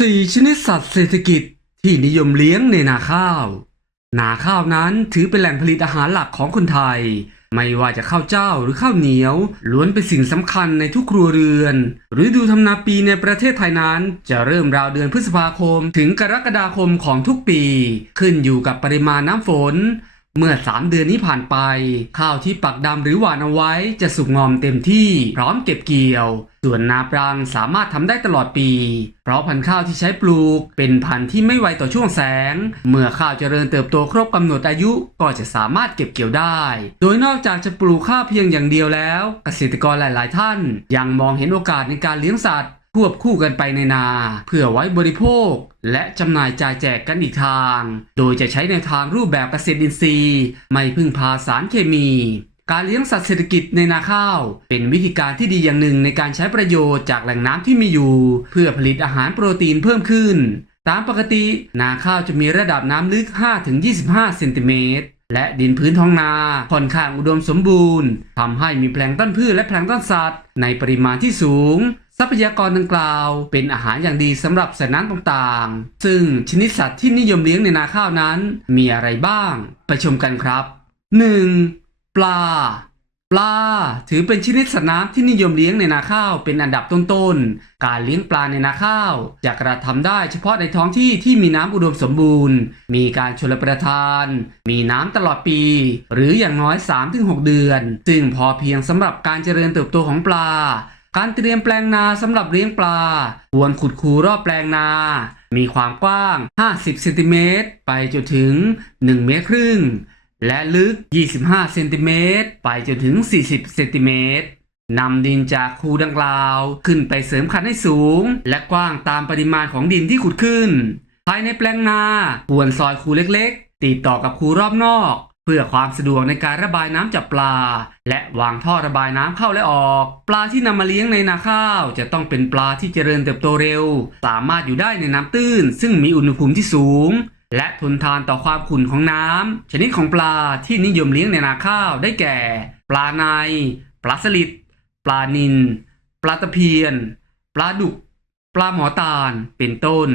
สี่ชนิดสัตว์เศรษฐกิจที่นิยมเลี้ยงในนาข้าว นาข้าวนั้นถือเป็นแหล่งผลิตอาหารหลักของคนไทย ไม่ว่าจะข้าวเจ้าหรือข้าวเหนียว ล้วนเป็นสิ่งสำคัญในทุกครัวเรือน ฤดูทำนาปีในประเทศไทยนั้น จะเริ่มราวเดือนพฤษภาคม ถึงกรกฎาคมของทุกปี ขึ้นอยู่กับปริมาณน้ำฝน เมื่อ 3 เดือนนี้ผ่านไป ข้าวที่ปักดำหรือหวานเอาไว้จะสุกงอมเต็มที่พร้อมเก็บเกี่ยว ส่วนนาปรังสามารถทำได้ตลอดปี เพราะพันธุ์ข้าวที่ใช้ปลูก เป็นพันธุ์ที่ไม่ไวต่อช่วงแสง เมื่อข้าวเจริญเติบโตครบกำหนดอายุก็จะสามารถเก็บเกี่ยวได้ โดยนอกจากจะปลูกข้าวเพียงอย่างเดียวแล้ว เกษตรกรหลาย ๆ ท่าน ยังมองเห็นโอกาสในการเลี้ยงสัตว์ ควบคู่กันไปในนา เพื่อไว้บริโภค และจำหน่ายจ่ายแจกกันอีกทาง โดยจะใช้ในทางรูปแบบเกษตรอินทรีย์ ไม่พึ่งพาสารเคมีการเลี้ยงสัตว์เศรษฐกิจในนาข้าว เป็นวิธีการที่ดีอย่างหนึ่งในการใช้ประโยชน์จากแหล่งน้ำที่มีอยู่ เพื่อผลิตอาหารโปรตีนเพิ่มขึ้น ตามปกตินาข้าวจะมีระดับน้ำลึก 5-25 เซนติเมตรและดินพื้นท้องนาค่อนข้างอุดมสมบูรณ์ทำให้มีแพลงต้นพืชและแพลงต้นสัตว์ ในปริมาณที่สูง ทรัพยากรดังกล่าวเป็นอาหารอย่างดีสำหรับสัตว์น้ำต่างๆ ซึ่งชนิดสัตว์ที่นิยมเลี้ยงในนาข้าวนั้น มีอะไรบ้าง ไปชมกันครับ 1. ปลา ปลา ถือเป็นชนิดสัตว์น้ำที่นิยมเลี้ยงในนาข้าวเป็นอันดับต้นๆ การเลี้ยงปลาในนาข้าวจะกระทำได้เฉพาะในท้องที่ที่มีน้ำอุดมสมบูรณ์ มีการชลประทาน มีน้ำตลอดปี หรืออย่างน้อย 3-6 เดือน ซึ่งพอเพียงสำหรับการเจริญเติบโตของปลา การเตรียมแปลงนาสำหรับเลี้ยงปลา ควรขุดคูรอบแปลงนา มีความกว้าง 50 เซนติเมตรไปจนถึง 1 เมตรครึ่ง และลึก 25 เซนติเมตรไปจนถึง 40 เซนติเมตรนำดินจากคูดังกล่าว ขึ้นไปเสริมคันให้สูง และกว้างตามปริมาณของดินที่ขุดขึ้น ภายในแปลงนาควรซอยคูเล็กๆ ติดต่อกับคูรอบนอก พื่อความสะดวกในการระบายน้ำจากปลา และวางท่อระบายน้ำเข้าและออก ปลาที่นำมาเลี้ยงในนาข้าว จะต้องเป็นปลาที่เจริญเติบโตเร็ว สามารถอยู่ได้ในน้ำตื้น ซึ่งมีอุณหภูมิที่สูง และทนทานต่อความขุ่นของน้ำชนิดของปลาที่นิยมเลี้ยงในนาข้าวได้แก่ ปลาใน ปลาสลิดปลานิลปลาตะเพียน ปลาดุก ปลาหมอตาล เป็นต้น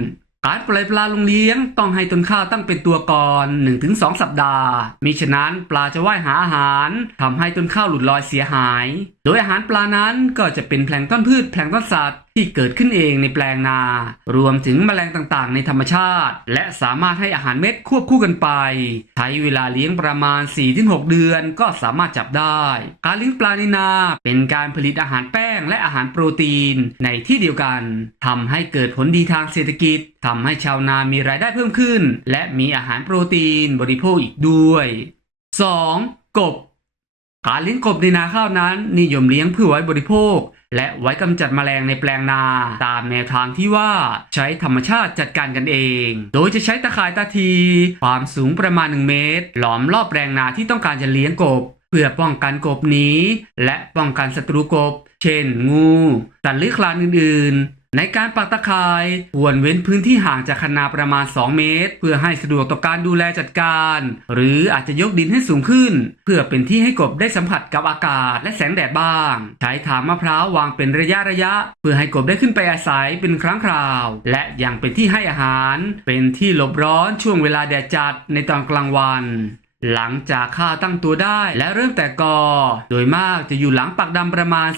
การปล่อยปลาลงเลี้ยงต้องให้ต้นข้าวตั้งเป็นตัวก่อน 1-2 สัปดาห์ มิฉะนั้นปลาจะว่ายหาอาหารทำให้ต้นข้าวหลุดลอยเสียหาย โดยอาหารปลานั้นก็จะเป็นแพลงต้นพืชแพลงต้นสัตว์ ที่เกิดขึ้นเองในแปลงนา รวมถึงแมลงต่างๆ ในธรรมชาติ และสามารถให้อาหารเม็ดควบคู่กันไป ใช้เวลาเลี้ยงประมาณ 4-6 เดือนก็สามารถจับได้ การเลี้ยงปลาในนาเป็นการผลิตอาหารแป้งและอาหารโปรตีนในที่เดียวกันทำให้เกิดผลดีทางเศรษฐกิจทำให้ชาวนามีรายได้เพิ่มขึ้น และมีอาหารโปรตีนบริโภคอีกด้วย 2. กบ การเลี้ยงกบในนาข้าวนั้น นิยมเลี้ยงเพื่อไว้บริโภค และไว้กำจัดแมลงในแปลงนา ตามแนวทางที่ว่าใช้ธรรมชาติจัดการกันเอง โดยจะใช้ตะข่ายตาที ความสูงประมาณ 1 เมตร หลอมรอบแปลงนาที่ต้องการจะเลี้ยงกบ เพื่อป้องกันกบหนี้และป้องกันศัตรูกบ เช่น งูสัตว์เลื้อยคลานอื่นๆ ในการปักตะข่ายควรเว้นพื้นที่ห่างจากคนาประมาณ 2 เมตร เพื่อให้สะดวกต่อการดูแลจัดการ หรืออาจจะยกดินให้สูงขึ้น เพื่อเป็นที่ให้กบได้สัมผัสกับอากาศและแสงแดดบ้าง ใช้ถางมะพร้าววางเป็นระยะระยะ เพื่อให้กบได้ขึ้นไปอาศัยเป็นครั้งคราว และยังเป็นที่ให้อาหาร เป็นที่หลบร้อนช่วงเวลาแดดจัดในตอนกลางวัน หลังจากข้าวตั้งตัวได้และเริ่มแตกกอ โดยมากจะอยู่หลังปักดำประมาณ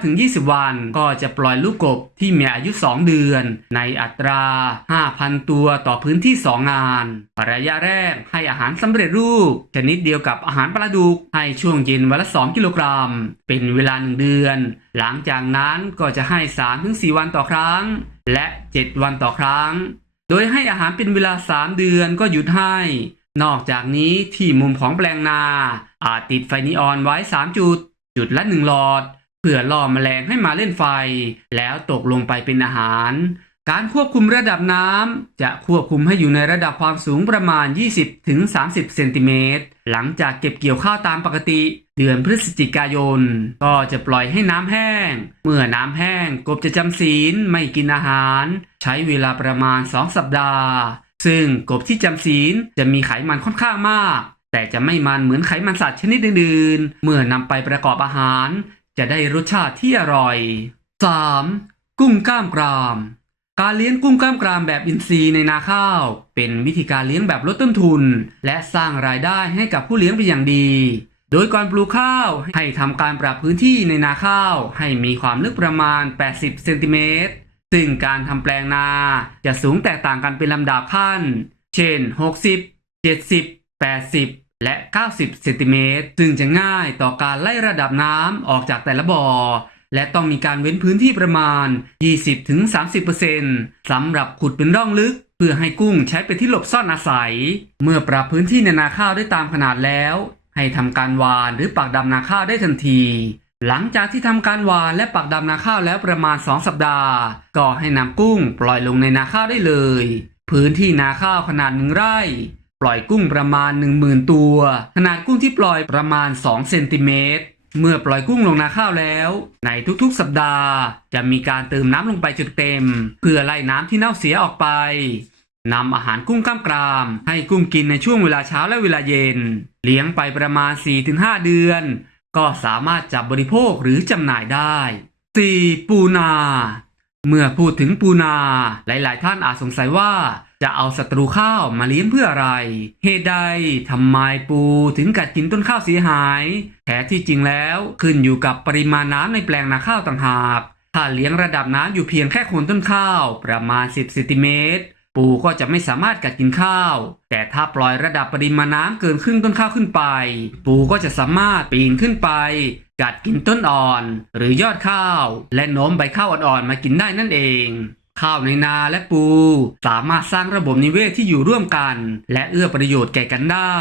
15-20 วัน ก็จะปล่อยลูกกบที่มีอายุ 2 เดือน ในอัตรา 5,000 ตัวต่อพื้นที่ 2 งานระยะแรกให้อาหารสำเร็จรูป ชนิดเดียวกับอาหารปลาดุก ให้ช่วงเย็นวันละ 2 กิโลกรัม เป็นเวลา 1 เดือน หลังจากนั้นก็จะให้ 3-4 วันต่อครั้ง และ 7 วันต่อครั้ง โดยให้อาหารเป็นเวลา 3 เดือนก็หยุดให้ นอกจากนี้ที่มุมของแปลงนา อาจติดไฟนีออนไว้ 3 จุด จุดละ 1 หลอด เพื่อล่อแมลงให้มาเล่นไฟ แล้วตกลงไปเป็นอาหาร การควบคุมระดับน้ำจะควบคุมให้อยู่ในระดับความสูงประมาณ 20-30 เซนติเมตร หลังจากเก็บเกี่ยวข้าวตามปกติ เดือนพฤศจิกายน ก็จะปล่อยให้น้ำแห้ง เมื่อน้ำแห้งกบจะจำศีลไม่กินอาหาร ใช้เวลาประมาณ 2 สัปดาห์ ซึ่งกบที่จำศีลจะมีไขมันค่อนข้างมาก แต่จะไม่มันเหมือนไขมันสัตว์ชนิดอื่นๆ เมื่อนำไปประกอบอาหาร จะได้รสชาติที่อร่อย 3. กุ้งกล้ามกราม การเลี้ยงกุ้งกล้ามกรามแบบอินทรีย์ในนาข้าว เป็นวิธีการเลี้ยงแบบลดต้นทุน และสร้างรายได้ให้กับผู้เลี้ยงเป็นอย่างดี โดยก่อนปลูกข้าวให้ทำการปรับพื้นที่ในนาข้าว ให้มีความลึกประมาณ 80 เซนติเมตร ซึ่งการทำแปลงนาจะสูงแตกต่างกันเป็นลำดับขั้น เช่น 60 70 80 และ 90 เซนติเมตรซึ่งจะง่ายต่อการไล่ระดับน้ำออกจากแต่ละบ่อ และต้องมีการเว้นพื้นที่ประมาณ 20-30%สำหรับขุดเป็นร่องลึก เพื่อให้กุ้งใช้เป็นที่หลบซ่อนอาศัย เมื่อปรับพื้นที่ในนาข้าวได้ตามขนาดแล้ว ให้ทำการหวานหรือปักดำนาข้าวได้ทันที หลังจากที่ทำการหวานและปักดำนาข้าวแล้วประมาณ 2 สัปดาห์ ก็ให้นำกุ้งปล่อยลงในนาข้าวได้เลย พื้นที่นาข้าวขนาดหนึ่งไร่ ปล่อยกุ้งประมาณ 10,000 ตัว ขนาดกุ้งที่ปล่อยประมาณ 2 เซนติเมตร เมื่อปล่อยกุ้งลงนาข้าวแล้ว ในทุกๆ สัปดาห์ จะมีการเติมน้ำลงไปจนเต็ม เพื่อไล่น้ำที่เน่าเสียออกไปนำอาหารกุ้งกล้ามกราม ให้กุ้งกินในช่วงเวลาเช้าและเวลาเย็น เลี้ยงไปประมาณ 4-5 เดือน ก็สามารถจับบริโภคหรือจำหน่ายได้ 4. ปูนา เมื่อพูดถึงปูนา หลายๆ ท่านอาจสงสัยว่า จะเอาศัตรูข้าวมาเลี้ยงเพื่ออะไร เหตุใดทำไมปูถึงกัดกินต้นข้าวเสียหาย แท้ที่จริงแล้วขึ้นอยู่กับปริมาณน้ำในแปลงนาข้าวต่างหากถ้าเลี้ยงระดับน้ำอยู่เพียงแค่โคนต้นข้าวประมาณ 10เซนติเมตร ปูก็จะไม่สามารถกัดกินข้าว แต่ถ้าปล่อยระดับปริมาณน้ำเกินครึ่งต้นข้าวขึ้นไป ปูก็จะสามารถปีนขึ้นไป กัดกินต้นอ่อน หรือยอดข้าว และโน้มใบข้าวอ่อนๆมากินได้นั่นเองข้าวในนาและปู สามารถสร้างระบบนิเวศที่อยู่ร่วมกัน และเอื้อประโยชน์แก่กันได้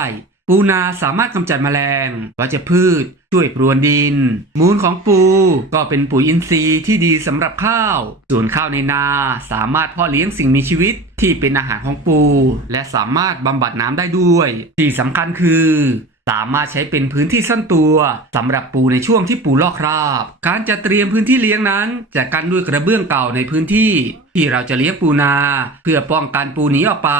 ปูนาสามารถกำจัดแมลงวัชพืช ช่วยปรวนดิน มูลของปูก็เป็นปุ๋ยอินทรีย์ที่ดีสำหรับข้าว ส่วนข้าวในนาสามารถเพาะเลี้ยงสิ่งมีชีวิตที่เป็นอาหารของปู และสามารถบำบัดน้ำได้ด้วย ที่สำคัญคือ สามารถใช้เป็นพื้นที่ซ่อนตัวสำหรับปูในช่วงที่ปูลอกคราบ การจัดเตรียมพื้นที่เลี้ยงนั้นจะกันด้วยกระเบื้องเก่าในพื้นที่ ที่เราจะเลี้ยงปูนา เพื่อป้องกันปูหนีออกไป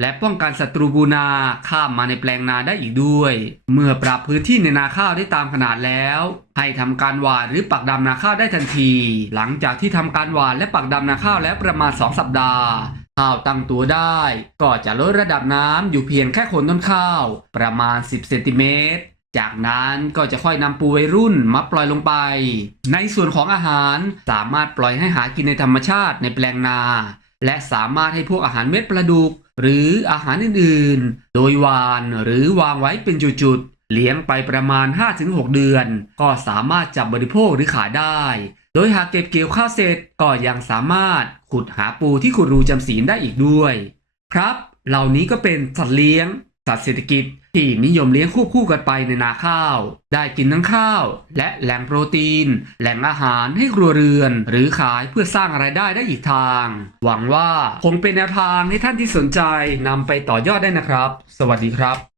และป้องกันศัตรูปูนาข้ามมาในแปลงนาได้อีกด้วย เมื่อปรับพื้นที่ในนาข้าวได้ตามขนาดแล้ว ให้ทำการหว่านหรือปักดำนาข้าวได้ทันที หลังจากที่ทำการหว่านและปักดำนาข้าวแล้วประมาณ 2 สัปดาห์ ข้าวตั้งตัวได้ ก็จะลดระดับน้ำอยู่เพียงแค่โคนต้นข้าว ประมาณ 10 เซนติเมตร จากนั้นก็จะค่อยนำปูวัยรุ่นมาปล่อยลงไป ในส่วนของอาหารสามารถปล่อยให้หากินในธรรมชาติในแปลงนา และสามารถให้พวกอาหารเม็ดปลาดุก หรืออาหารอื่นๆ โดยวานหรือวางไว้เป็นจุดๆเลี้ยงไปประมาณ 5-6 เดือน ก็สามารถจับบริโภคหรือขายได้ โดยหากเก็บเกี่ยวข้าวเสร็จก็ยังสามารถขุดหาปูที่ขุดรูจำศีลได้อีกด้วย ครับ เหล่านี้ก็เป็นสัตว์เลี้ยง สัตว์เศรษฐกิจที่นิยมเลี้ยงควบคู่กันไปในนาข้าว ได้กินทั้งข้าว และแหล่งโปรตีน แหล่งอาหารให้ครัวเรือน หรือขายเพื่อสร้างรายได้ได้อีกทาง หวังว่าคงเป็นแนวทางให้ท่านที่สนใจนำไปต่อยอดได้นะครับ สวัสดีครับ